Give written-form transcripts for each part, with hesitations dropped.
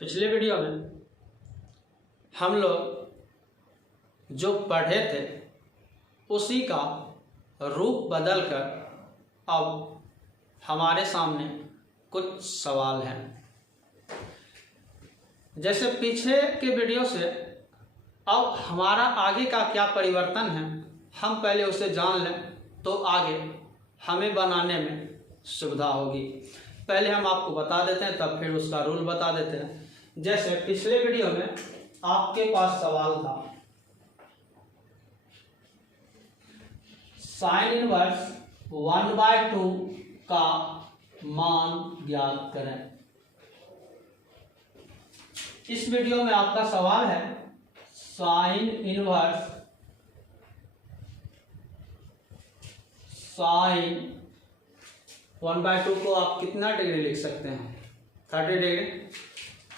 पिछले वीडियो में हम लोग जो पढ़े थे उसी का रूप बदलकर अब हमारे सामने कुछ सवाल हैं। जैसे पीछे के वीडियो से अब हमारा आगे का क्या परिवर्तन है हम पहले उसे जान लें तो आगे हमें बनाने में सुविधा होगी। पहले हम आपको बता देते हैं तब फिर उसका रूल बता देते हैं। जैसे पिछले वीडियो में आपके पास सवाल था साइन इनवर्स 1/2 का मान ज्ञात करें। इस वीडियो में आपका सवाल है साइन इनवर्स साइन 1/2 को आप कितना डिग्री लिख सकते हैं? 30 डिग्री।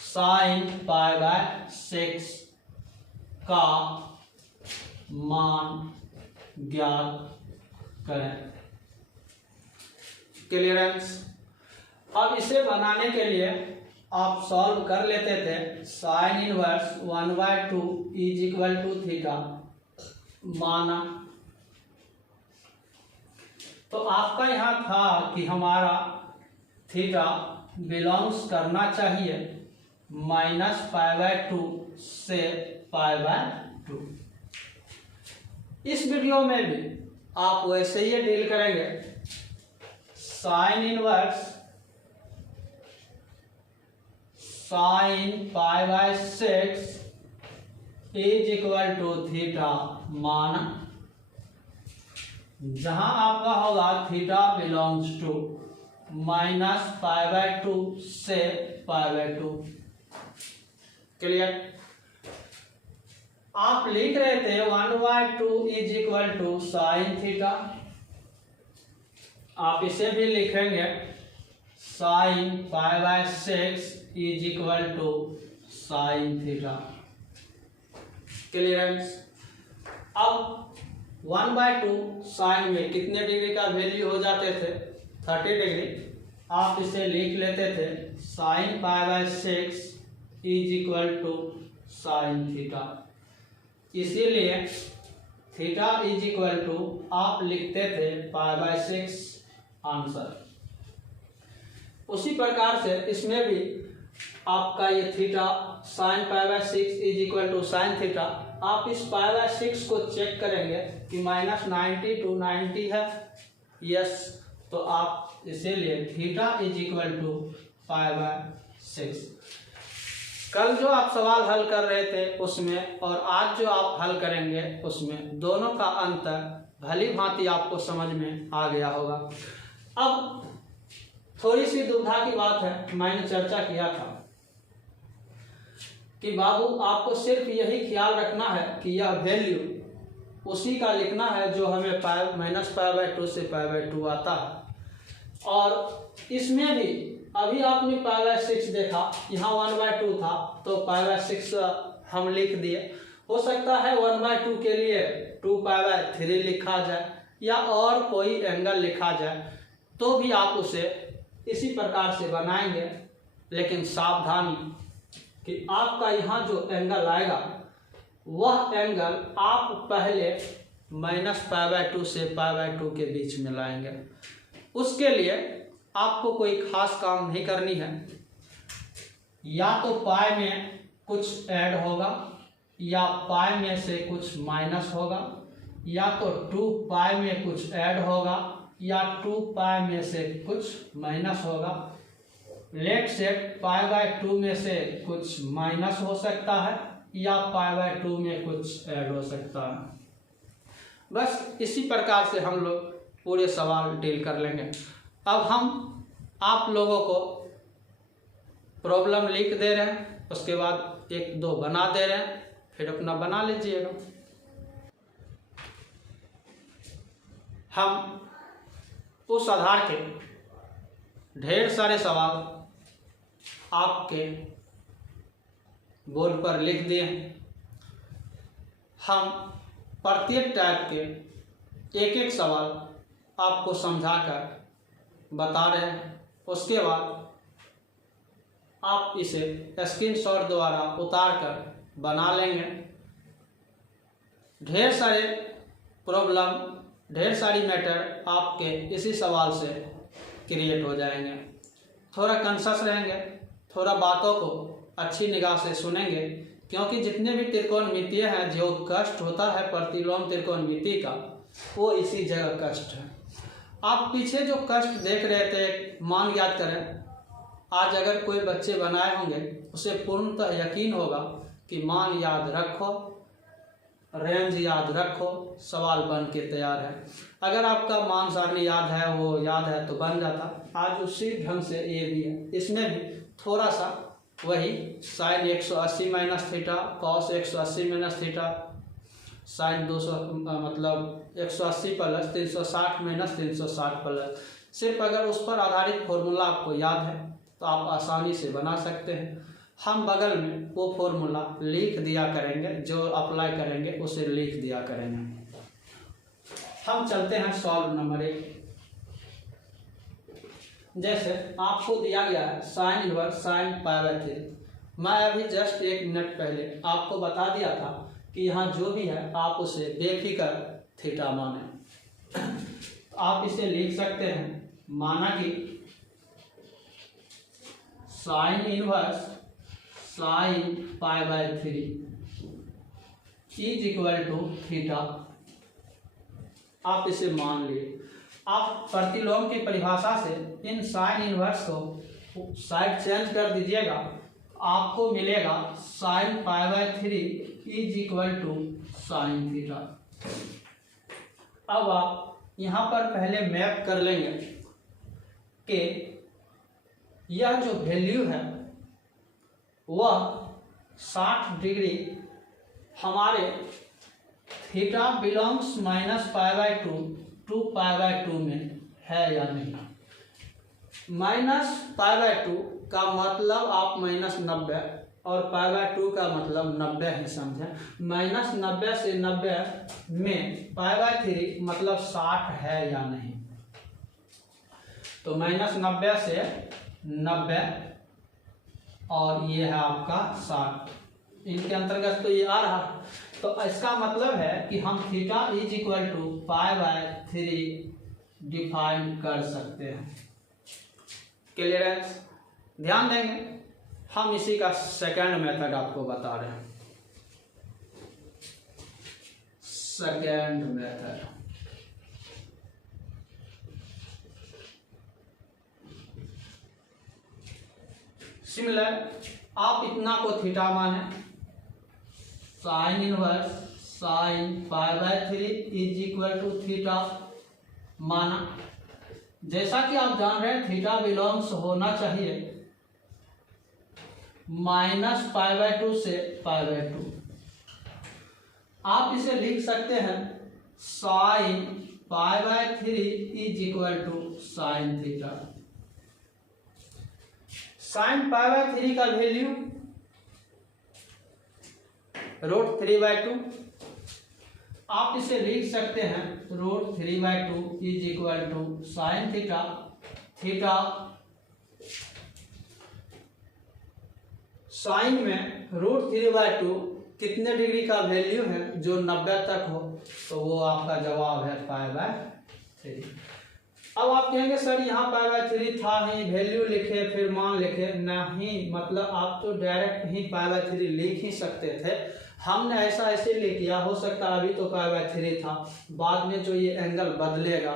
साइन π/6 का मान ज्ञात करें। क्लियरेंस। अब इसे बनाने के लिए आप सॉल्व कर लेते थे। Sine inverse 1/2 is equal to theta माना, तो आपका यहाँ था कि हमारा थीटा बिलोंग्स करना चाहिए -π/2 से π/2। इस वीडियो में भी आप वैसे ही डील करेंगे। Sine inverse sine π/6 is equal to theta माना, जहां आपका होगा थीटा बिलोंग्स टू -π/2 से π/2। क्लियर। आप लिख रहे थे 1/2 is equal to sine theta, आप इसे भी लिखेंगे sine π/6 is equal to sine theta. Clearance. अब 1/2 साइन में कितने डिग्री का वैल्यू हो जाते थे? 30 डिग्री। आप इसे लिख लेते थे sine π/6 is equal to sine theta. इसीलिए थीटा इज इक्वल टू आप लिखते थे π/6 आंसर। उसी प्रकार से इसमें भी आपका ये theta sine π/6 is equal to sine theta. आप इस π/6 को चेक करेंगे कि -90 to 90 है। यस, तो आप इसीलिए थीटा इज इक्वल टू π/6। कल जो आप सवाल हल कर रहे थे उसमें और आज जो आप हल करेंगे उसमें दोनों का अंतर भली भांति आपको समझ में आ गया होगा। अब थोड़ी सी दुविधा की बात है, मैंने चर्चा किया था कि बाबू आपको सिर्फ यही ख्याल रखना है कि यह वैल्यू उसी का लिखना है जो हमें -π/2 से π/2 आता है। और इसमें भी अभी आपने π/6 देखा, यहाँ 1/2 था तो π/6 हम लिख दिए। हो सकता है 1/2 के लिए 2π/3 लिखा जाए या और कोई एंगल लिखा जाए, तो भी आप उसे इसी प्रकार से बनाएंगे। लेकिन सावधानी कि आपका यहाँ जो एंगल आएगा वह एंगल आप पहले -π/2 से π/2 के बीच में लाएंगे। उसके लिए आपको कोई खास काम नहीं करनी है। या तो पाई में कुछ ऐड होगा या पाई में से कुछ माइनस होगा, या तो 2π में कुछ ऐड होगा या 2π में से कुछ माइनस होगा। लेट सेट π/2 में से कुछ माइनस हो सकता है या π/2 में कुछ ऐड हो सकता है। बस इसी प्रकार से हम लोग पूरे सवाल डील कर लेंगे। अब हम आप लोगों को प्रॉब्लम लिख दे रहे हैं, उसके बाद 1-2 बना दे रहे हैं, फिर अपना बना लीजिएगा। हम उस आधार के ढेर सारे सवाल आपके बोर्ड पर लिख दिए हैं। हम प्रत्येक टाइप के एक सवाल आपको समझाकर बता रहे हैं। उसके बाद आप इसे स्क्रीनशॉट द्वारा उतार कर बना लेंगे। ढेर सारे प्रॉब्लम, ढेर सारी मैटर आपके इसी सवाल से क्रिएट हो जाएंगे। थोड़ा कॉन्शियस रहेंगे, थोड़ा बातों को अच्छी निगाह से सुनेंगे, क्योंकि जितने भी त्रिकोणमितीय हैं, जो कष्ट होता है प्रतिलोम त्रिकोणमिति का, वो इसी जगह कष्ट है। आप पीछे जो कष्ट देख रहे थे, मान याद करें, आज अगर कोई बच्चे बनाए होंगे उसे पूर्णतः यकीन होगा कि मान याद रखो, रेंज याद रखो, सवाल बन के तैयार है। अगर आपका मान सारणी याद है, वो याद है तो बन जाता। आज उसी ढंग से ये भी है, इसमें भी थोड़ा सा वही sine 180 minus theta, cos 180 minus theta, sine 200 मतलब 180 प्लस 360 माइनस 360 प्लस। सिर्फ अगर उस पर आधारित फॉर्मूला आपको याद है तो आप आसानी से बना सकते हैं। हम बगल में वो फॉर्मूला लिख दिया करेंगे, जो अप्लाई करेंगे उसे लिख दिया करेंगे। हम चलते हैं सॉल्व नंबर 1। जैसे आपको दिया गया है साइन इनवर्स साइन π/3। मैं अभी जस्ट 1 मिनट पहले आपको बता दिया था कि यहाँ जो भी है आप उसे बेफिक्र थीटा माने। आप इसे लिख सकते हैं, माना कि sine inverse sine π/3 is equal to theta. आप इसे मान लिए। आप प्रतिलोम की परिभाषा से इन साइन इनवर्स को साइड चेंज कर दीजिएगा, आपको मिलेगा sine π/3 is equal to sine theta. अब आप यहाँ पर पहले मैप कर लेंगे कि यह जो वैल्यू है वह 60 डिग्री हमारे थीटा बिलोंग्स -π/2 टू π/2 में है या नहीं। -π/2 का मतलब आप -90 और π/2 का मतलब 90 ही समझें। -90 से 90 में π/3 मतलब 60 है या नहीं। तो -90 से 90 और ये है आपका 60, इनके अंतर्गत तो ये आ रहा है। तो इसका मतलब है कि हम theta is equal to π/3 define कर सकते हैं। क्लियरेंस? ध्यान देंगे, हम इसी का सेकंड मेथड आपको बता रहे हैं। सेकंड मेथड सिमिलर, आप इतना को थीटा माने, sine inverse sine π/3 is equal to theta माना। जैसा कि आप जान रहे हैं थीटा बिलोंग्स होना चाहिए -π/2 से π/2। आप इसे लिख सकते हैं sine π/3 is equal to sine theta. Sine π/3 का वैल्यू √3/2। आप इसे लिख सकते हैं √3/2 is equal to sine theta. Theta sine में √3/2 कितने डिग्री का वैल्यू है, जो 90 तक हो, तो वो आपका जवाब है π/3। अब आप कहेंगे सर यहाँ π/3 था ही, वैल्यू लिखे फिर मान लिखे नहीं, मतलब आप तो डायरेक्ट ही π/3 लिख ही सकते थे। हमने ऐसा इसीलिए किया, हो सकता है अभी तो π/3 था, बाद में जो ये एंगल बदलेगा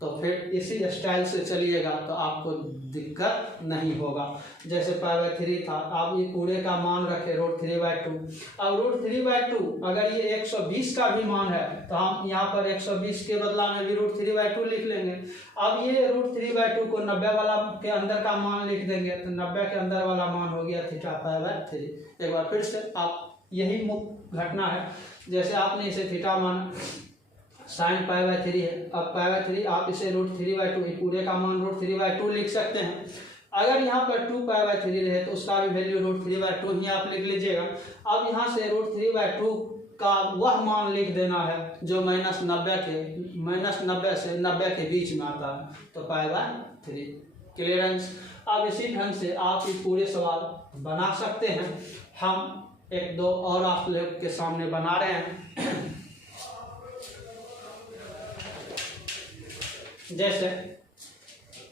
तो फिर इसी स्टाइल से चलिएगा तो आपको दिक्कत नहीं होगा। जैसे π/3 था, आप ये पूरे का मान रखे √3/2। अब √3/2 अगर ये 120 का भी मान है तो हम यहाँ पर 120 के बदला में भी √3/2 लिख लेंगे। अब ये √3/2 को 90 वाला के अंदर का मान लिख देंगे, तो 90 के अंदर वाला मान हो गया थीटा π/3। एक बार फिर से आप, यही मुख्य घटना है, जैसे आपने इसे थीटा माना, साइन π/3 है, अब π/3 आप इसे √3/2 पूरे का मान √3/2 लिख सकते हैं। अगर यहाँ पर 2π/3 रहे तो उसका भी वैल्यू √3/2 ही आप लिख लीजिएगा। अब यहाँ से √3/2 का वह मान लिख देना है जो -90 से 90 के बीच में आता है, तो π/3। क्लियरेंस? अब इसी ढंग से आप ये पूरे सवाल बना सकते हैं। हम एक दो और आप लोग के सामने बना रहे हैं। जैसे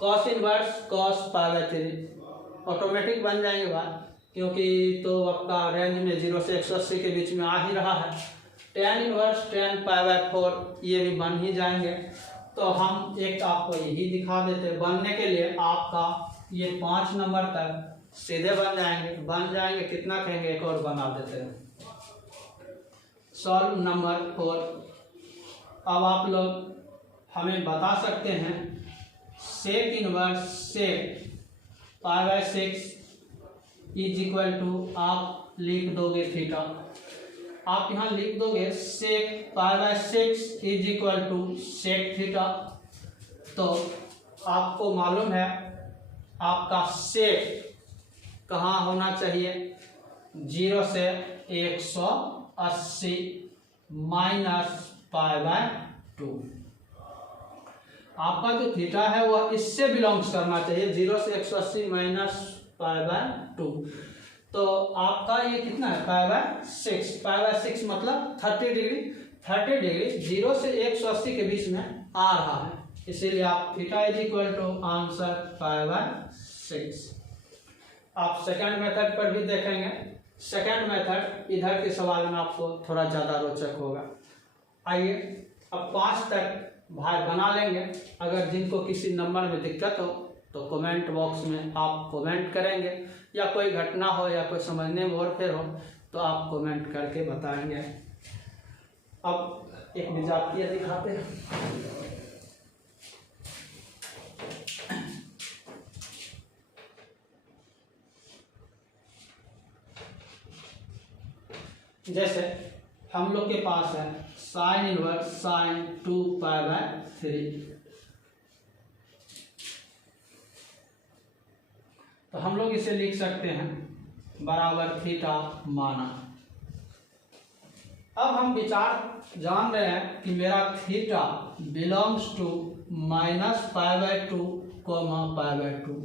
cos इनवर्स cos π/3 ऑटोमेटिक बन जाएंगे बात, क्योंकि तो आपका रेंज में 0 से 180 के बीच में आ ही रहा है। tan इनवर्स tan π/4 ये भी बन ही जाएंगे। तो हम एक आपको यही दिखा देते, बनने के लिए आपका ये 5 नंबर तक सीधे बन जाएंगे। कितना कहेंगे, एक और बना देते हैं। Solve number 4। अब आप लोग हमें बता सकते हैं sec inverse sec π/6 is equal to, आप लिख दोगे थीटा। आप यहाँ लिख दोगे sec π/6 is equal to sec theta. तो आपको मालूम है आपका सेक कहाँ होना चाहिए, 0 से 180 माइनस π/2। आपका जो थीटा है वह इससे बिलोंग्स करना चाहिए, 0 से 180 माइनस π/2। तो आपका ये कितना है, π/6। π/6 मतलब 30 डिग्री। 30 डिग्री 0 से 180 के बीच में आ रहा है, इसीलिए आप theta is equal to answer π/6। आप सेकंड मेथड पर भी देखेंगे। सेकंड मेथड इधर के सवाल में आपको थोड़ा ज़्यादा रोचक होगा। आइए अब 5 तक भाई बना लेंगे। अगर जिनको किसी नंबर में दिक्कत हो तो कमेंट बॉक्स में आप कमेंट करेंगे, या कोई घटना हो या कोई समझने में और फिर हो तो आप कमेंट करके बताएंगे। अब एक विजातीय दिखाते हैं। जैसे हम लोग के पास है साइन इनवर्स साइन 2π/3। तो हम लोग इसे लिख सकते हैं बराबर थीटा माना। अब हम विचार जान रहे हैं कि मेरा theta belongs to -π/2 π/2।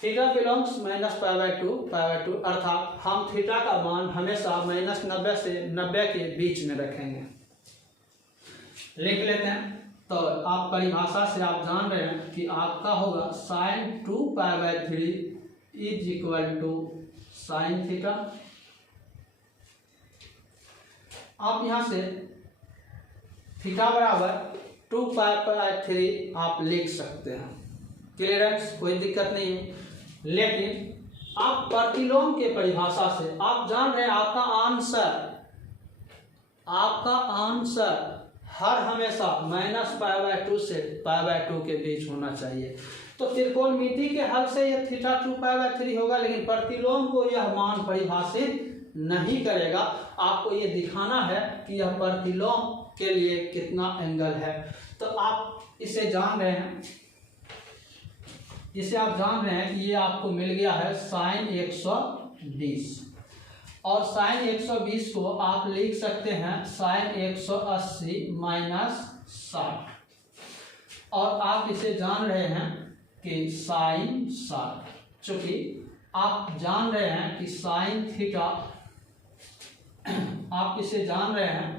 Theta belongs -π/2 अर्थात हम थीटा का मान हमेशा -90 से 90 के बीच में रखेंगे। लिख लेते हैं। तो आप परिभाषा से आप जान रहे हैं कि आपका होगा sine 2π/3 is equal to sine theta. आप यहां से थीटा बराबर 2π/3 आप लिख सकते हैं। क्लियरेंस, कोई दिक्कत नहीं है। लेकिन आप प्रतिलोम के परिभाषा से आप जान रहे हैं आपका आंसर हर हमेशा -π/2 से π/2 के बीच होना चाहिए। तो त्रिकोणमिति के हल से यह थीटा 2π/3 होगा, लेकिन प्रतिलोम को यह मान परिभाषित नहीं करेगा। आपको ये दिखाना है कि यह प्रतिलोम के लिए कितना एंगल है। तो आप इसे जान रहे हैं, कि ये आपको मिल गया है साइन 120, और साइन 120 को आप लिख सकते हैं साइन 180 -60, और आप इसे जान रहे हैं कि साइन 60। चूंकि आप जान रहे हैं कि साइन थीटा, आप इसे जान रहे हैं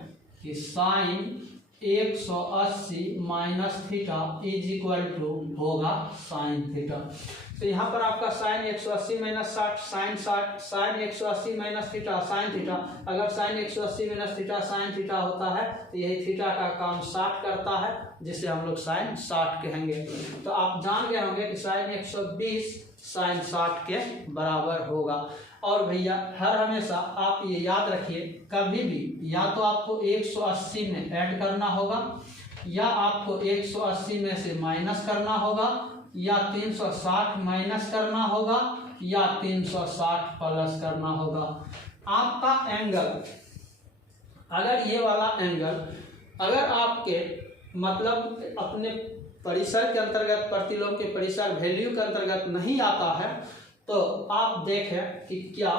कि sine 180 minus theta is equal to होगा साइन थीटा। तो यहाँ पर आपका sine 180 minus 60 sine 60, sine 180 minus theta sine theta. अगर sine 180 minus theta sine theta होता है तो यही थीटा का काम 60 करता है, जिसे हम लोग साइन 60 कहेंगे। तो आप जान गए होंगे कि साइन 120 साइन 60 के बराबर होगा। और भैया हर हमेशा आप ये याद रखिए, कभी भी या तो आपको 180 में ऐड करना होगा, या आपको 180 में से माइनस करना होगा, या 360 माइनस करना होगा, या 360 प्लस करना होगा। आपका एंगल, अगर ये वाला एंगल अगर आपके मतलब अपने परिसर के अंतर्गत, प्रतिलोम के परिसर वैल्यू के अंतर्गत नहीं आता है, तो आप देखें कि क्या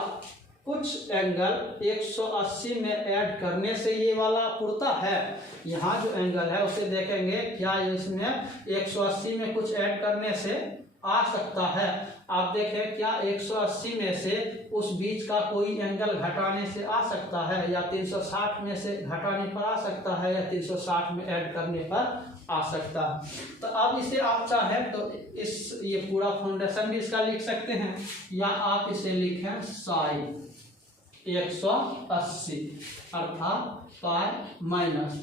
कुछ एंगल 180 में ऐड करने से ये वाला पुरता है। यहाँ जो एंगल है उसे देखेंगे क्या इसमें 180 में कुछ ऐड करने से आ सकता है। आप देखें क्या 180 में से उस बीच का कोई एंगल घटाने से आ सकता है, या 360 में से घटाने पर आ सकता है, या 360 में ऐड करने पर आ सकता है। तो अब इसे आप चाहें तो इस ये पूरा फाउंडेशन भी इसका लिख सकते हैं, या आप इसे लिखें साइन 180 अर्थात pi minus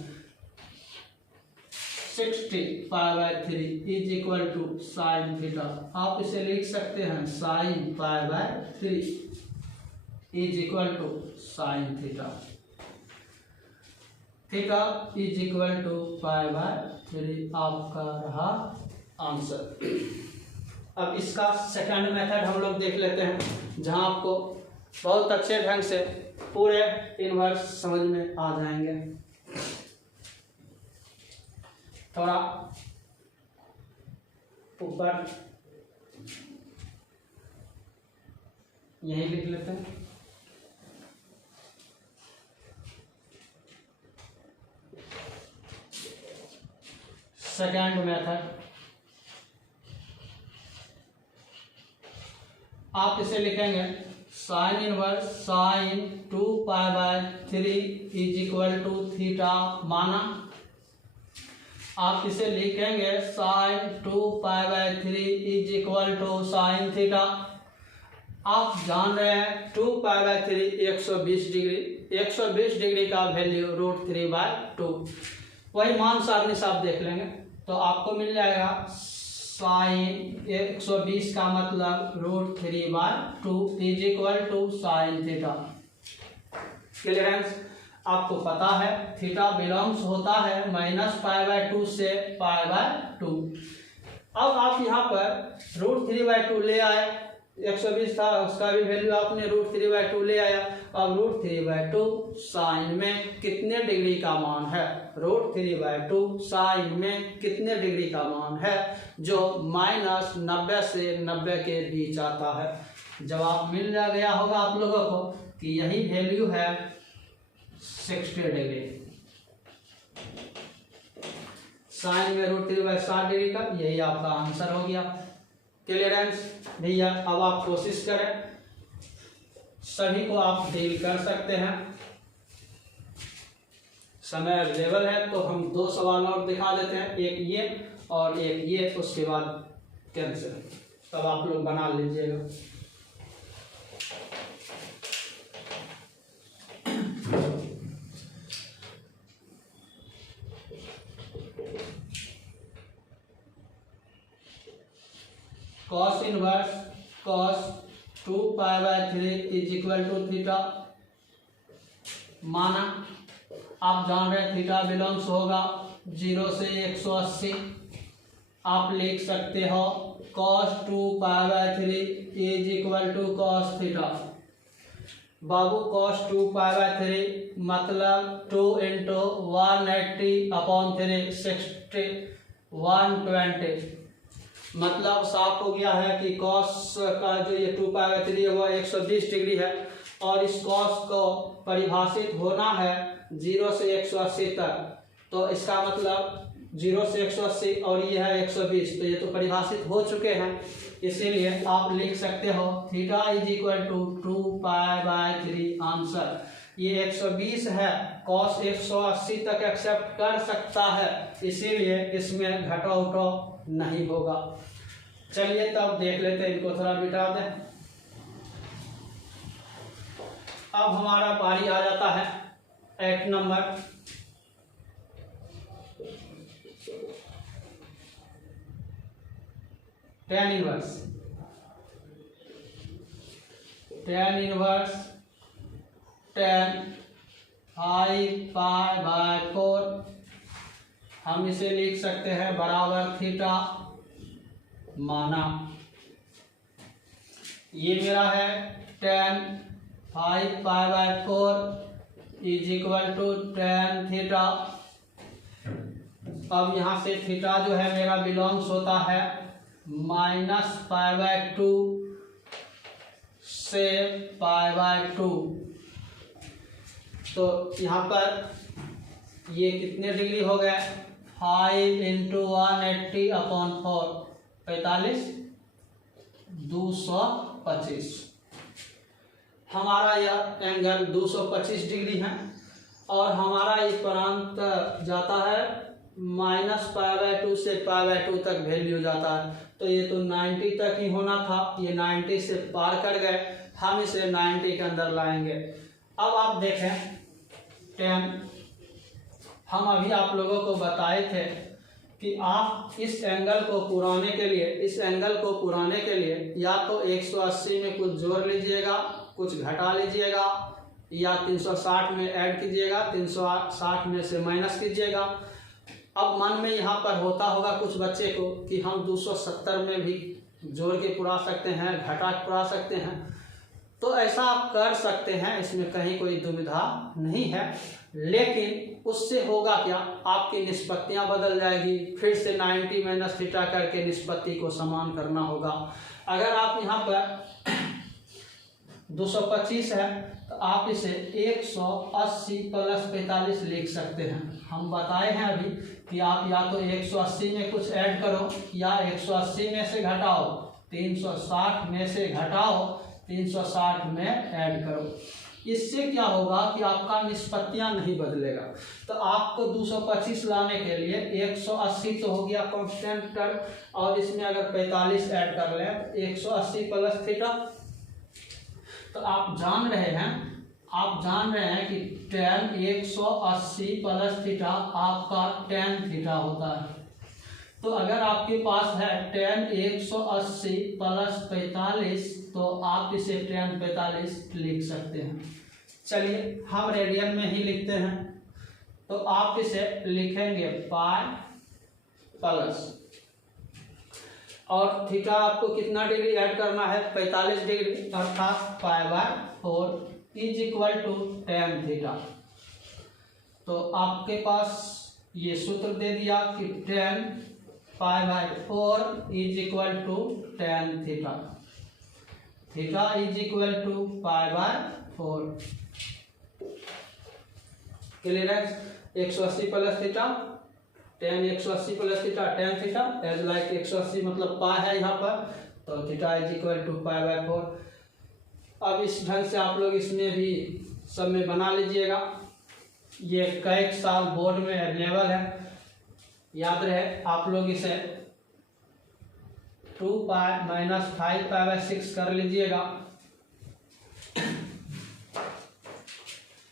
60 pi by 3 is equal to sine theta. आप इसे लिख सकते हैं sine pi by 3 is equal to sine theta. Theta is equal to pi by 3 आपका रहा आंसर। अब इसका सेकंड मेथड हम लोग देख लेते हैं, जहां आपको बहुत अच्छे ढंग से पूरे इनवर्स समझ में आ जाएंगे। थोड़ा ऊपर यही लिख लेते हैं। सेकंड मेथड आप इसे लिखेंगे sine inverse sine 2 pi by 3 is equal to theta, माना आप इसे लिखेंगे sine 2 pi by 3 is equal to sine theta. आप जान रहे हैं 2 पाई बाय 3 120 डिग्री, 120 डिग्री का वैल्यू √3/2। वही मान सारणी से आप देख लेंगे तो आपको मिल जाएगा साइन 120 का मतलब √3/2 is equal to sine theta. Clearance आपको पता है थीटा बिलोंग्स होता है -π/2 से π/2। अब आप यहाँ पर √3/2 ले आए, 120 था उसका भी वैल्यू आपने √3/2 ले आया। अब √3/2 साइन में कितने डिग्री का मान है, √3/2 साइन में कितने डिग्री का मान है, जो -90 से 90 के बीच आता है। जवाब मिल गया होगा आप लोगों को कि यही वैल्यू है 60 डिग्री। साइन में √3/60 डिग्री का यही आपका आंसर हो गया। क्लियरेंस भैया, अब आप कोशिश करें, सभी को आप डील कर सकते हैं। समय अवेलेबल है तो हम 2 सवाल और दिखा देते हैं, एक ये और एक ये, उसके बाद कैंसिल। तब आप लोग बना लीजिएगा। Cos inverse cos 2 π/3 is equal to theta, माना आप जान रहे थीटा बिलोंग्स होगा 0 से 180। आप लिख सकते हो cos 2 π/3 is equal to cos theta. बाबू cos 2 π/3 मतलब 2 × 180/3 60 120, मतलब साफ हो गया है कि कॉस का जो ये 2 π/3 है वह 120 डिग्री है, और इस कॉस को परिभाषित होना है 0 से 180 तक। तो इसका मतलब 0 से 180 और ये है 120, तो ये तो परिभाषित हो चुके हैं। इसीलिए आप लिख सकते हो theta is equal to 2 π/3 answer. ये 120 है, कॉस 180 तक एक्सेप्ट कर सकता है, इसीलिए इसमें घटाव नहीं होगा। चलिए तब देख लेते हैं, इनको थोड़ा मिटा दें। अब हमारा पारी आ जाता है 8 नंबर। tan इनवर्स tan 5π/4 हम इसे लिख सकते हैं बराबर थीटा, माना ये मेरा है tan 5π/4 is equal to tan theta. अब यहाँ से थीटा जो है मेरा बिलोंग्स होता है -π/2 से π/2। तो यहाँ पर ये कितने डिग्री हो गए, 5 × 180/4 45 225। हमारा यह एंगल 225 डिग्री है और हमारा ये प्रांत जाता है -π/2 से π/2 तक वैल्यू जाता है। तो ये तो 90 तक ही होना था, ये 90 से पार कर गए, हम इसे 90 के अंदर लाएंगे। अब आप देखें tan, हम अभी आप लोगों को बताए थे कि आप इस एंगल को पुराने के लिए, इस एंगल को पुराने के लिए या तो 180 में कुछ जोड़ लीजिएगा, कुछ घटा लीजिएगा, या 360 में ऐड कीजिएगा, 360 में से माइनस कीजिएगा। अब मन में यहाँ पर होता होगा कुछ बच्चे को कि हम 270 में भी जोड़ के पुरा सकते हैं, घटा के पुरा सकते हैं। तो ऐसा आप कर सकते हैं, इसमें कहीं कोई दुविधा नहीं है, लेकिन उससे होगा क्या, आपकी निष्पत्तियां बदल जाएगी। फिर से 90 माइनस थीटा करके निष्पत्ति को समान करना होगा। अगर आप यहाँ पर 225 है तो आप इसे 180 प्लस 45 लिख सकते हैं। हम बताए हैं अभी कि आप या तो 180 में कुछ ऐड करो या 180 में से घटाओ, 360 में से घटाओ, 360 में ऐड करो। इससे क्या होगा कि आपका निष्पत्तियां नहीं बदलेगा। तो आपको 225 लाने के लिए 180 तो हो गया कांस्टेंट टर्म, और इसमें अगर 45 ऐड कर लें तो 180 प्लस थीटा। तो आप जान रहे हैं कि tan 180 प्लस थीटा आपका tan थीटा होता है। तो अगर आपके पास है tan 180 प्लस 45 तो आप इसे tan 45 लिख सकते हैं। चलिए हम रेडियन में ही लिखते हैं। तो आप इसे लिखेंगे पाई प्लस, और थीटा आपको कितना डिग्री ऐड करना है, 45 डिग्री, अर्थात π/4 is equal to tan theta. तो आपके पास ये सूत्र दे दिया कि tan π/4 is equal to tan theta, theta is equal to π/4। Clear है? 180 plus theta tan 180 plus theta tan theta as like 180 मतलब पाई है यहाँ पर, तो थीटा इज इक्वल टू π/4। अब इस ढंग से आप लोग इसमें भी सब में बना लीजिएगा। ये कई साल बोर्ड में अवेलेबल है, याद रहे आप लोग इसे 2π माइनस 5π/6 कर लीजिएगा।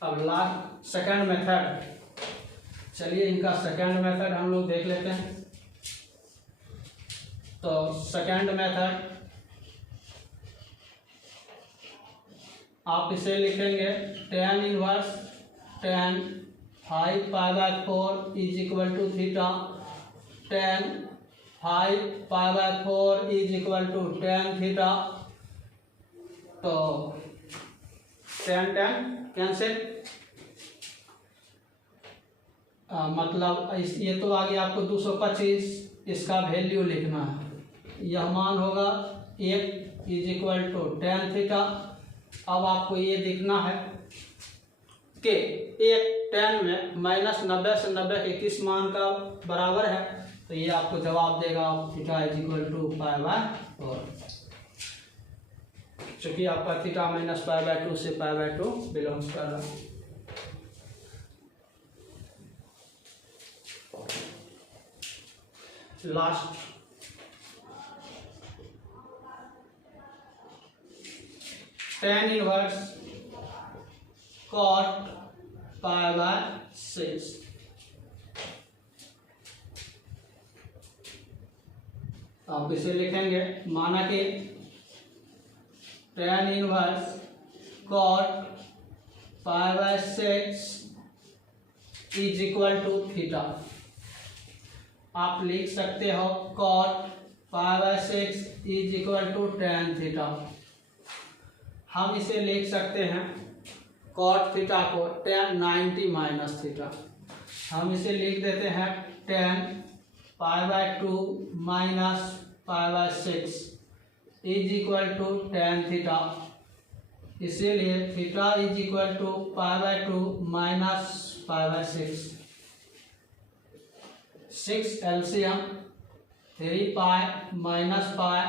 अब लास्ट सेकंड मेथड, चलिए इनका सेकंड मेथड हम लोग देख लेते हैं। तो सेकंड मेथड आप इसे लिखेंगे tan inverse tan 5π/4 is equal to theta, tan 5π/4 is equal to tan theta. तो tan कैंसिल, मतलब ये तो आगे आपको 225 इसका वैल्यू लिखना है। यह मान होगा 1 is equal to tan theta. अब आपको ये दिखना है कि एक tan में -90 से 90 के किस मान का बराबर है, तो ये आपको जवाब देगा थीटा इज इक्वल टू π/4। चूँकि आपका थीटा -π/2 से π/2 बिलोंग्स कर रहा है। Last tan inverse cot π/6। आप इसे लिखेंगे, माना कि tan inverse cot π/6 is equal to theta. आप लिख सकते हो cot π/6 is equal to tan theta. हम इसे लिख सकते हैं cot थीटा को tan 90 माइनस थीटा। हम इसे लिख देते हैं tan π/2 minus π/6 is equal to tan theta. इसीलिए theta is equal to π/2 minus π/6। 6 LCM 3 pi minus pi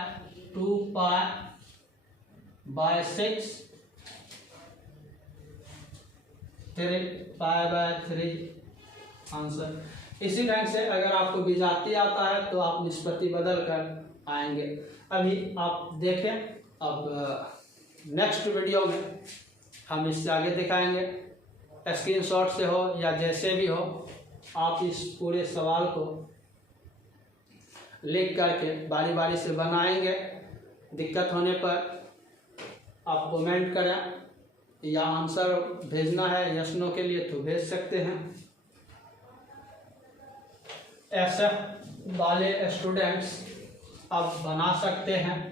2π/6 3π/3 answer. इसी ढंग से अगर आपको बीजाती आता है तो आप निष्पत्ति बदल कर आएंगे। अभी आप देखें, अब नेक्स्ट वीडियो में हम इससे आगे दिखाएंगे। स्क्रीनशॉट से हो या जैसे भी हो, आप इस पूरे सवाल को लिख करके बारी बारी से बनाएंगे। दिक्कत होने पर आप कमेंट करें, या आंसर भेजना है यस नो के लिए तो भेज सकते हैं। ऐसे वाले स्टूडेंट्स आप बना सकते हैं।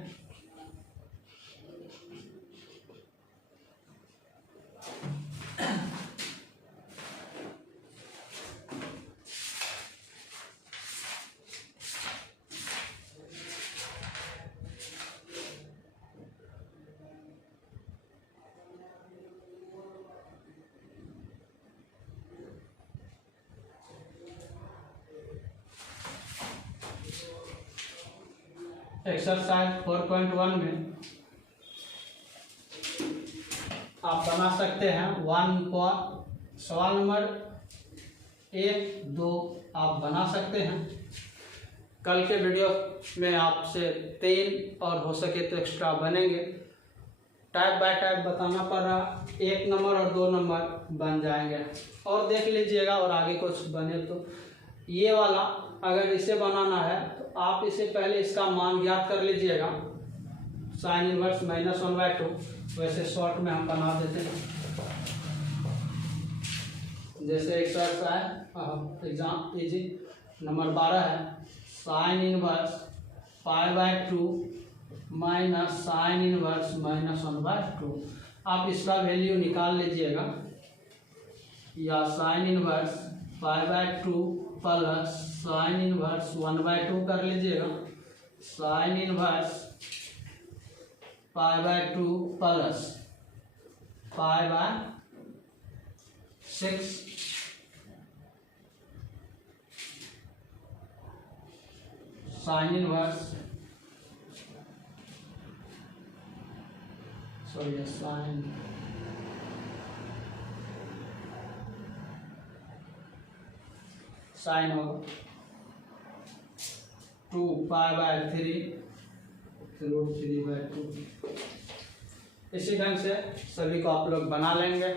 एक्सरसाइज 4.1 में आप बना सकते हैं 1 पर सवाल नंबर 1, 2 आप बना सकते हैं। कल के वीडियो में आपसे 3 और हो सके तो एक्स्ट्रा बनेंगे। टाइप बाय टाइप बताना पड़ रहा, 1 नंबर और 2 नंबर बन जाएंगे। और देख लीजिएगा, और आगे कुछ बने तो ये वाला अगर इसे बनाना है तो आप इसे पहले इसका मान ज्ञात कर लीजिएगा। साइन इनवर्स -1/2 वैसे शॉर्ट में हम बना देते हैं। जैसे एक्सरसाइज एग्जाम इजी नंबर 12 है, sine inverse π/2 minus sine inverse -1/2। आप इसका वैल्यू निकाल लीजिएगा, या sine inverse π/2 plus sine inverse 1/2 कर लीजिएगा। Sine inverse π/2 plus π/6 sine inverse sine होगा 2π/3 √3/2। इसी ढंग से सभी को आप लोग बना लेंगे।